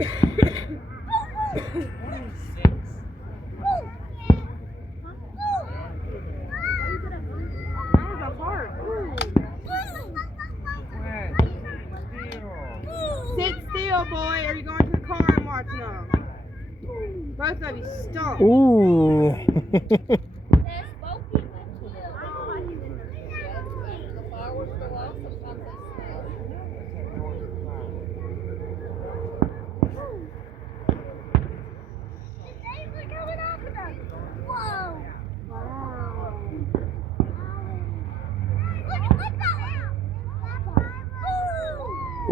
Sit still, boy. Are you going to the car and watching them? Both of you stop. Ooh.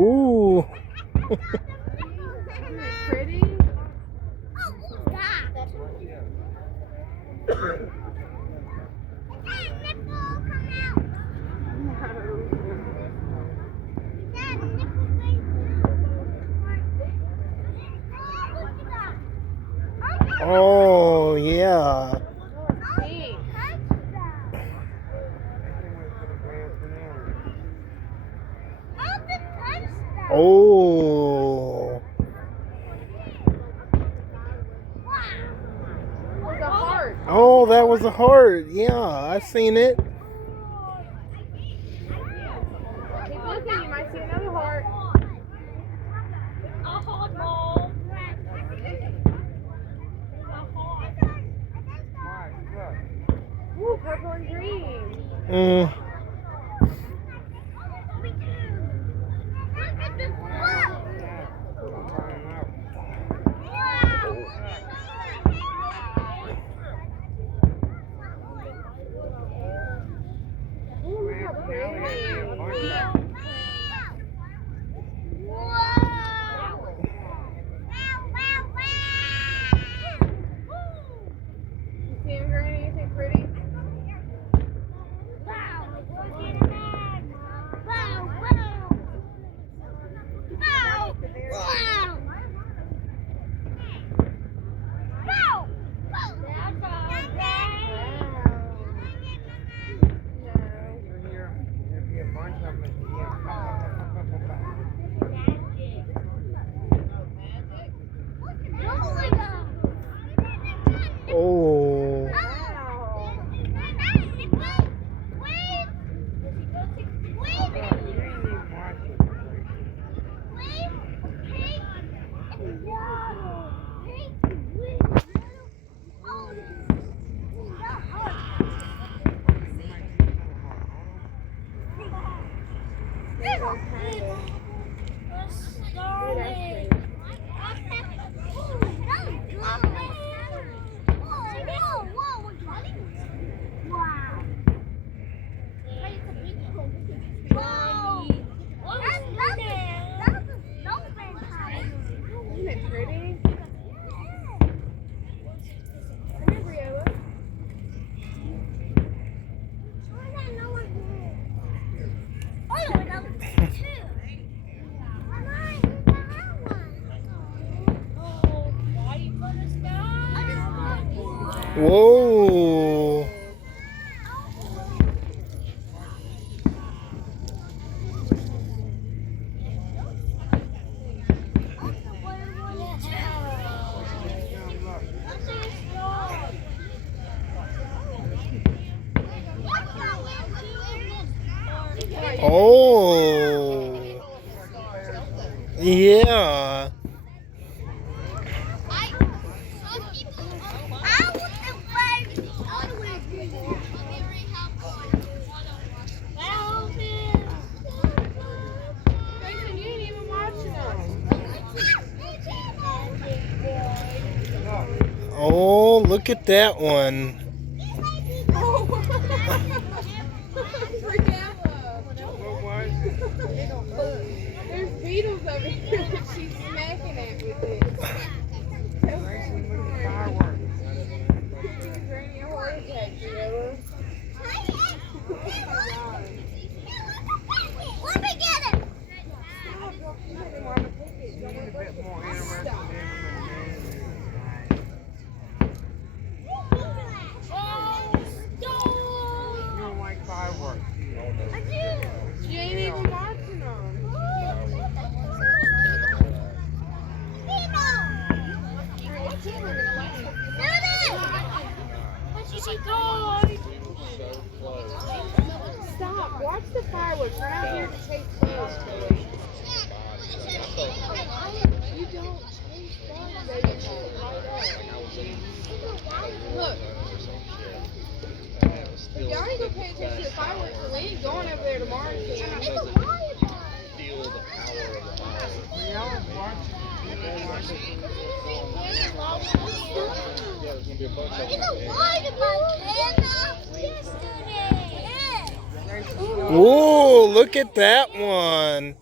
Ooh. Pretty? Oh, what's that? Nipple come out. Dad, nipple face. Oh, yeah. Oh. Oh, that was a heart. Yeah, I seen it. Keep looking, you might see another heart. Ooh, purple and green. Oh. Isn't it pretty? Come here, Briella. Whoa. Oh. Yeah. Jason, you ain't even watching them. Oh, look at that one. There's beetles over here that she's smacking it with it. Granny, a heart attack, Briella. Let me get it. You ain't even watching them. to pay attention to the fireworks. We ain't going over there tomorrow. It's a volleyball. Feel the power of the ball. Yeah, watch. It's a Yeah, there's gonna be a bunch of volleyball, yesterday. Ooh, look at that one.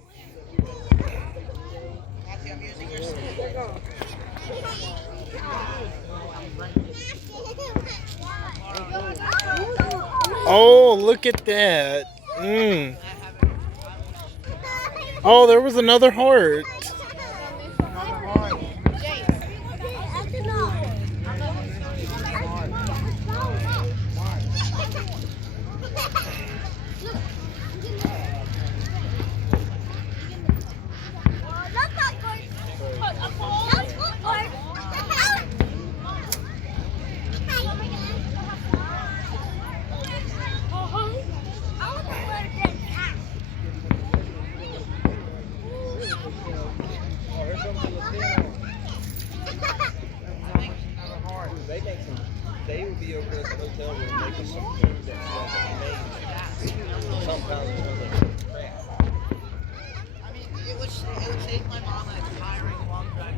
Oh, look at that. Oh, there was another heart. They would be over at the hotel room making some food that's amazing. Sometimes it's really crap. I mean, it would save my mom a tiring long drive.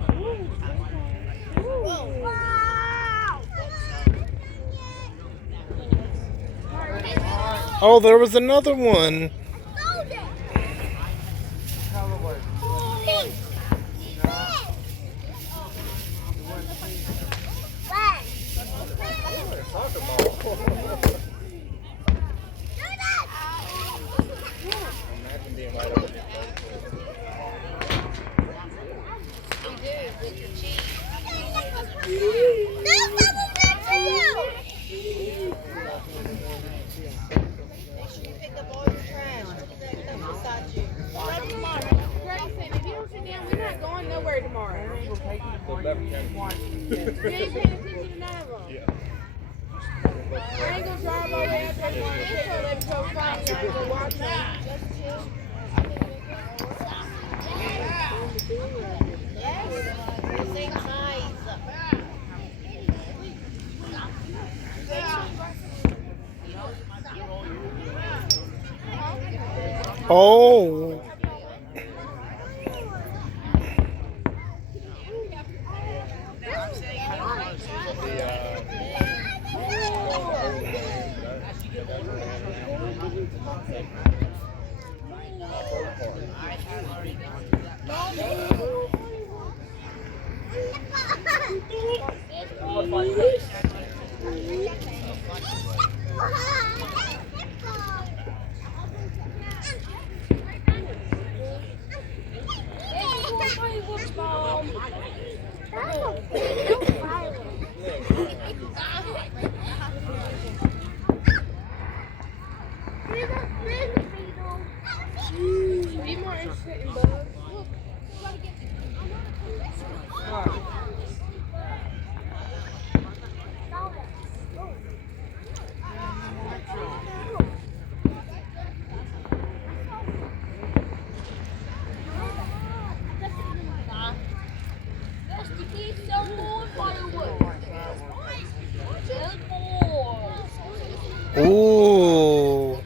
Oh, there was another one. Soccer ball. Imagine being right over there. Pick up all your trash. Put that stuff beside you. Right tomorrow. Grayson, if you don't sit down, we're not going nowhere tomorrow. The left hand. You ain't paying attention to none of them. Yeah. I ain't gonna drive all the way out there tomorrow and take her let go find you and go watch them. Just chill. Same size. Oh. Be more interested in bugs. Ooh.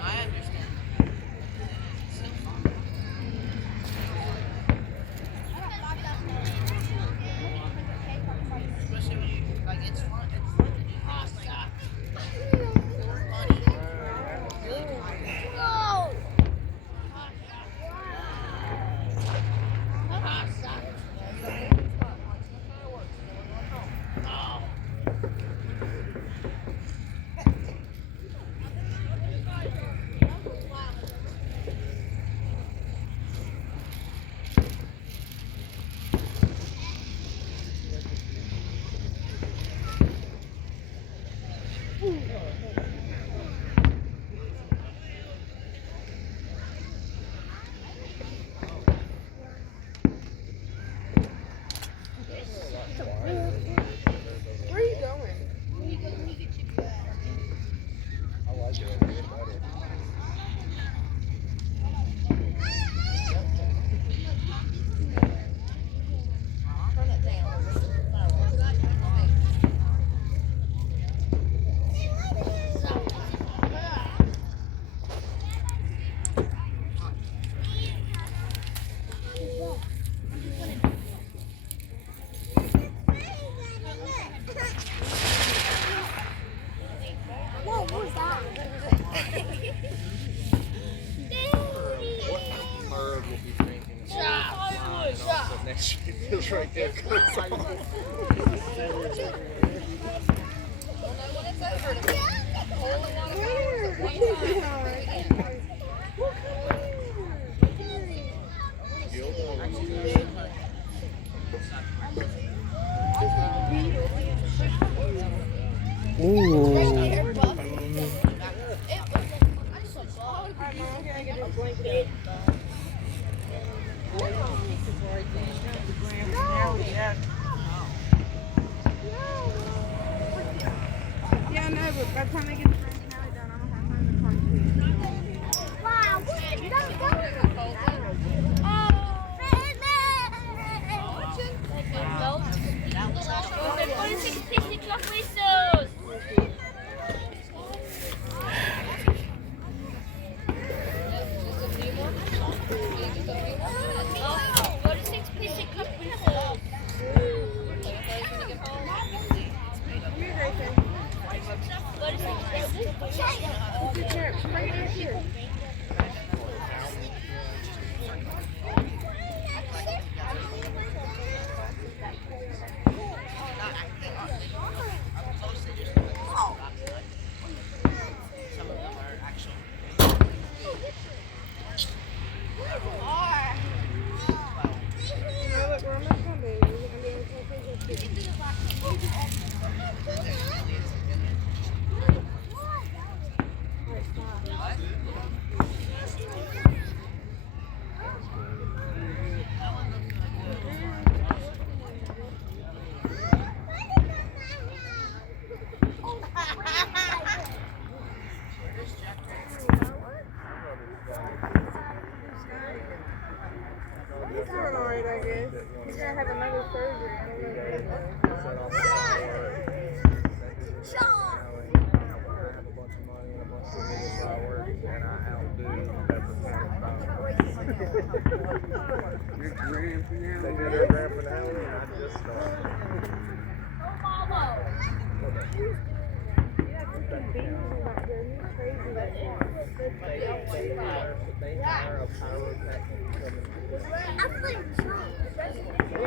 I understand. Especially when you, like, it's fun to do pasta. next year. It feels right there. Ooh. Yeah, I know, but by the time I get the Grand Finale done, I'm gonna have time to punch Wow, what is that going? Me pones 6 pieces of whistles. Oh, what is 6 pieces of whistles? What is 6 pieces? Some of them are actual. You know what, we're almost done, baby. We're gonna be able to take this. He's doing alright, I guess. He's gonna have another surgery. I don't know.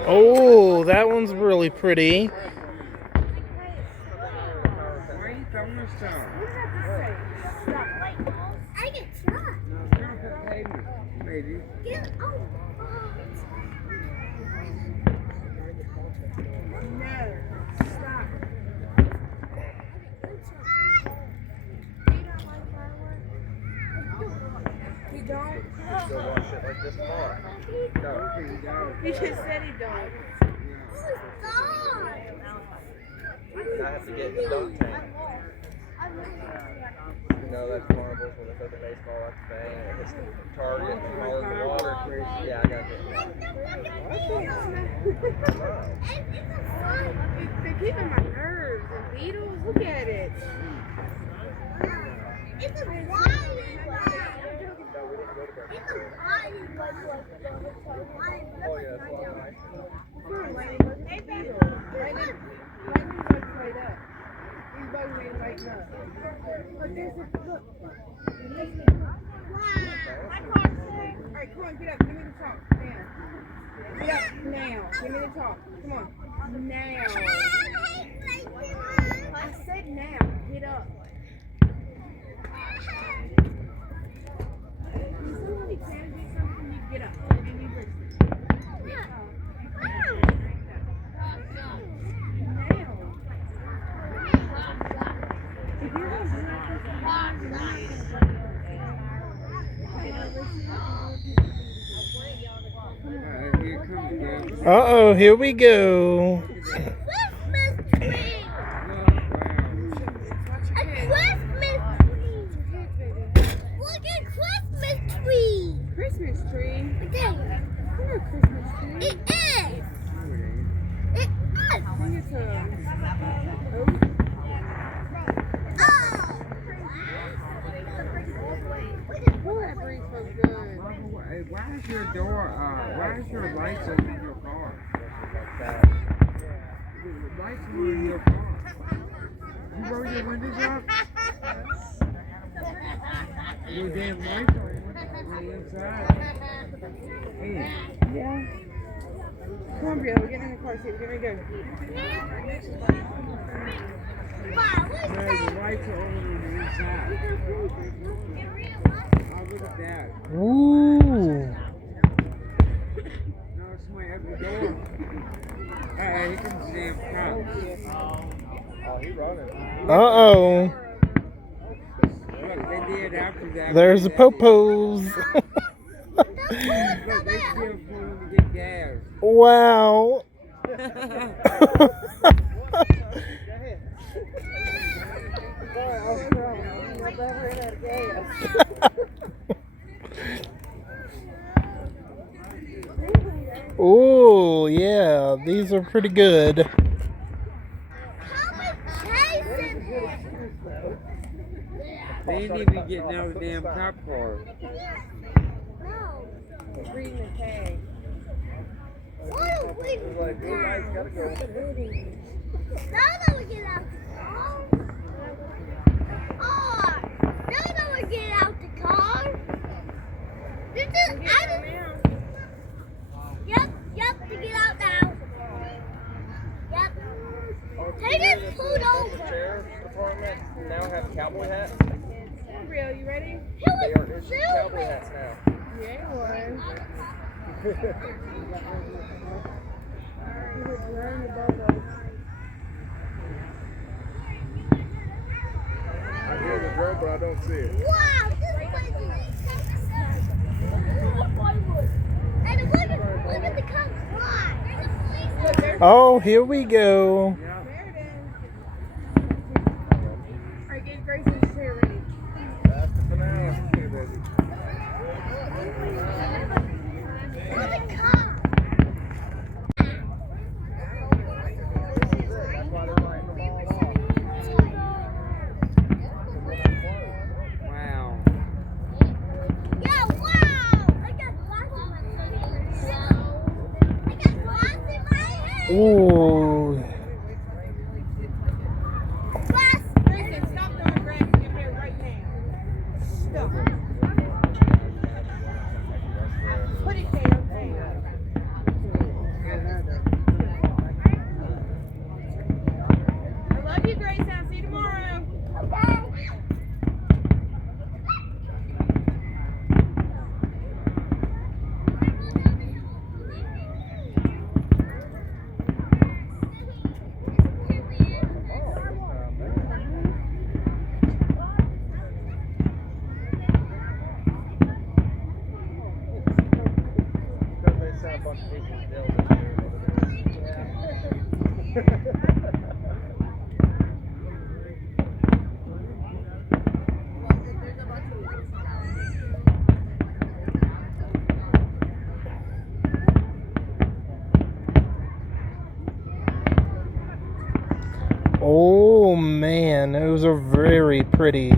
Oh, that one's really pretty. I get shot. Get out. He don't. Go watch it like this tomorrow. He just said he don't. And I have to get in the dunk tank. You know, that's marbles when they throw the baseball at the thing and it hits the target and falls in the water. Yeah, I got it. They're keeping my nerves. And beetles, look at it. It's a wild. It's a Oh, yeah, that's why I Hey, beetle. Lightning bugs light up. These bugs ain't lighting up. Look, there's a look. Alright, come on, get up. Give me the chalk. Now. Get up now. Give me the chalk. Come on. Now. I said now. Get up. When somebody tells you something, you get up and you listen. Uh-oh, here we go. Christmas tree. A Christmas tree. Look at Christmas tree. Christmas tree? Okay. It's not a Christmas tree. It is. It is. I think it's a oak. Oh. Boy, that breeze feels good. Why is your door, why is your lights on in your car? The lights are in your car. You roll your windows up? Your damn lights are on the inside. Hey. Yeah. Come on, Brielle, we're getting in the car seat. We're gonna go. Wow, what's No, the that? lights are on the inside. Oh, look at that. Ooh. No, somebody at the door. Here comes the damn cop. Oh, he running. Uh-oh. Look, they did after that. There's the popos. Look, they still pulling to get gas. Wow. Oh, yeah, these are pretty good. How we chasing him? They ain't even getting out of the damn cop car. No. Reading the tag. What are we doing? Gotta go. Now that we get out the car. Oh, now that we get out the car. This is Yep, to get out now. Yep. They just pulled over. Sheriff's department now have cowboy hats. Come on, Brielle, you ready? He They are was issued cowboy filming. hats now. Yeah, one. He was wearing the bolo. I hear the drum, but I don't see it. Wow, this place is and look at the cops fly. There's a police. Oh, here we go. There it is. All right, get Grayson's chair ready. That's the finale. Okay, baby. Look at the cops. That's why they're writing them all off. Wow. Yeah, wow. I got glass in my face. I got glass in my head. Ooh. Glass. Grayson, stop throwing grass in your hair right now. Stop. Put it down. I love you, Grayson. I'll see you tomorrow. Because they sent a bunch of people to jail this year. Oh, man, those are very pretty.